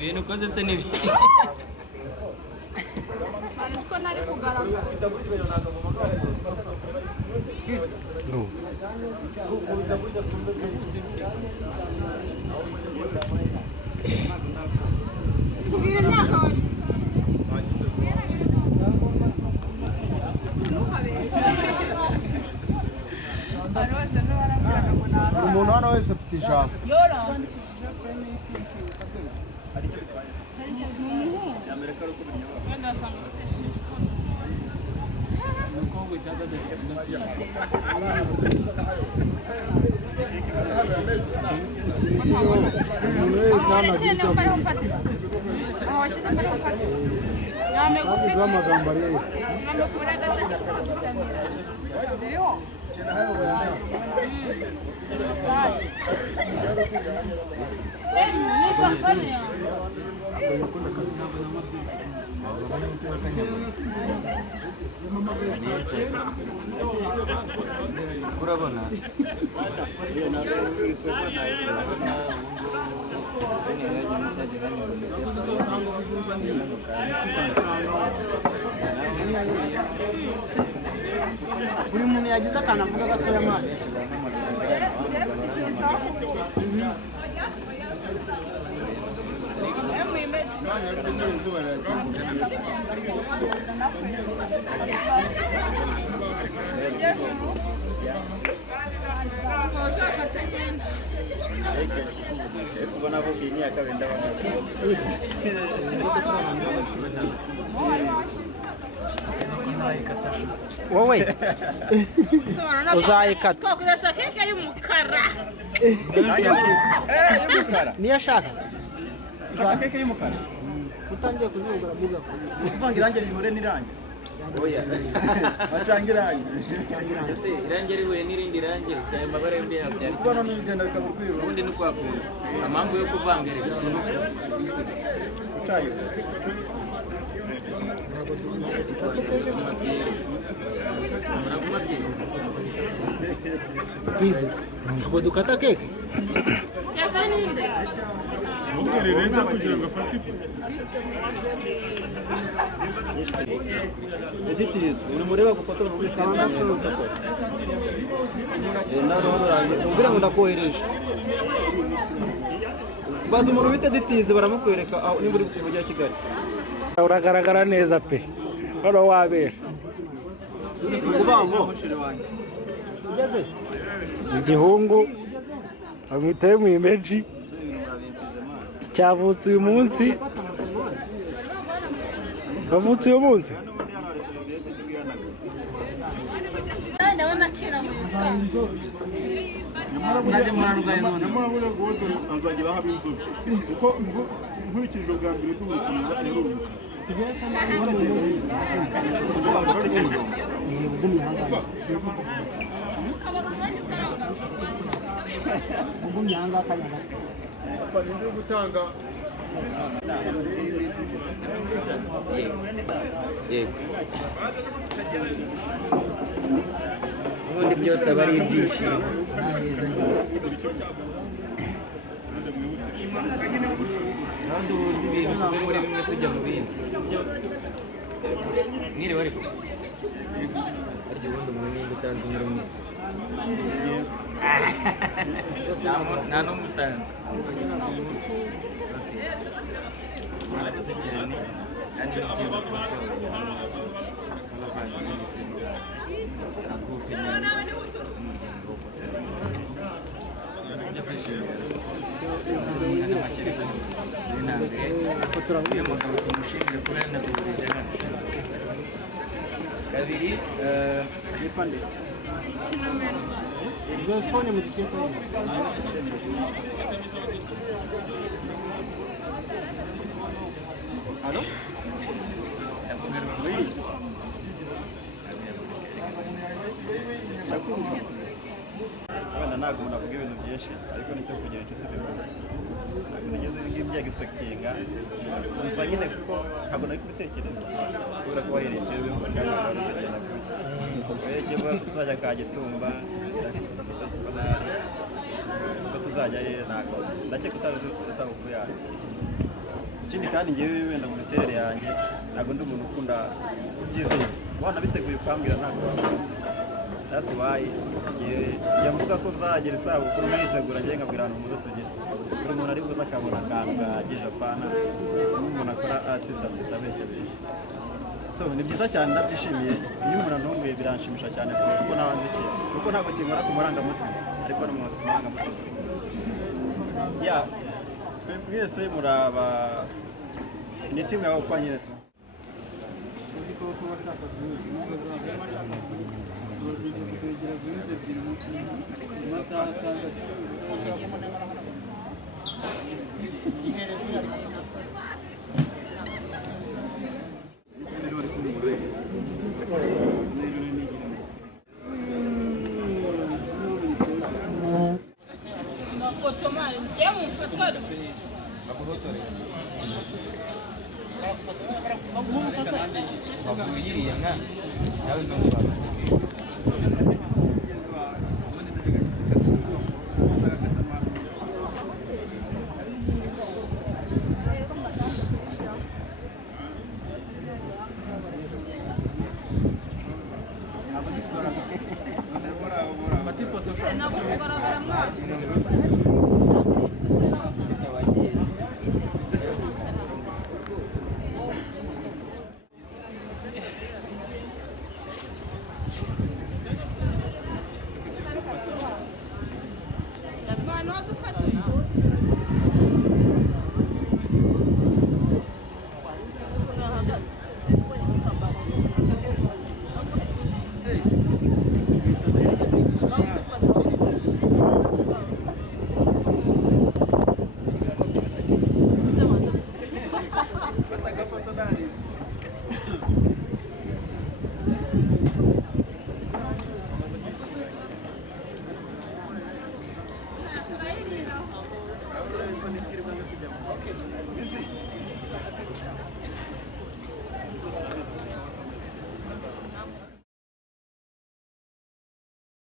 Ibintu koze se nibi Ariko ntari kugaragara No umuntu hano wese afite ijambo urabona buri muntu yagize akantu avuga gatoya amazi wowe uzayikata twakoresha keke y'umukara y'umukara niyo ashaka ushaka keke y'umukara utangiye kuzungura muga kuvanga irangi rihure n'irangi oya bacanga irangi ese irangi rihuye n'irindi rangi bya mabara yombi yabyari kuba none ugenda bikaburwira ubundi ni kwakunda amambu yo kuvanga rero ucayo kwize ngo dukata keke keke ninde Mukererenda kugira ngo afate ifu. editizi uri mureba gufotora muri kamera foto ubwira ngo ndakohereje baza umuntu bita editizi baramukwereka niba uri mu mujyi wa Kigali uragaragara neza pe hano wabera kubango igihungu bamwitaye mu imeji cyavutse uyu munsi bavutse uyu munsi ndabona kera mu isanzu nzaje murarwaye none azajya bahaba inzobe kuko nkurikije ubwa mbere duhukana yaruruka gutanga yego ubundi byose aba ari ibyishimo Naho duhuza ibintu tuve muri bimwe tujya mu bindi. Mwiriwe ariko. Ariko ubundi umuntu nimba utanze umwe mwese. Nta n'umutanzi. Murakoze cyane kandi ni byiza kubakorera abavandimwe ndetse n'aguke n'umuryango basibye kwishimira umuntu n'amashyirika n'intambwe uyu mugabo tumushimire kuba yanatugurije hano kabiri nipande uzosponye muziki Allô? Oui. Wenda ntabwo umuntu avuga ibintu byinshi ariko nicyo kugira inshuti bivuze ntabwo nigeze ngibyo egispektinga gusa nyine kuko ntabwo nari kubitekereza kubera ko waherekewe bimwe kandi ntabwo uzagenda kuki werekewe tuzajya Kagitumba ko tuzajya ntabwo ndakeka utazi isabukuru yawe ikindi kandi ngewe wenda mu miterere yanjye ntabwo ndi umuntu ukunda kubyizihiza wanabiteguye ukambwira ntabwo that's why yavuga ko uzagera isabukuru mwitegura ngiye nkabwira ahantu muzo tugere buri muntu ari buze akabona akantu gahagije apana n'umuntu akora asita abeshya so ni byiza cyane ndabyishimiye iyo umuntu antunguye biranshimisha cyane kuko nabanze iki kuko ntabwo kinkora ku marangamutima ariko no mu marangamutima ya mwese muraba ni timu yawe kwa nyine tu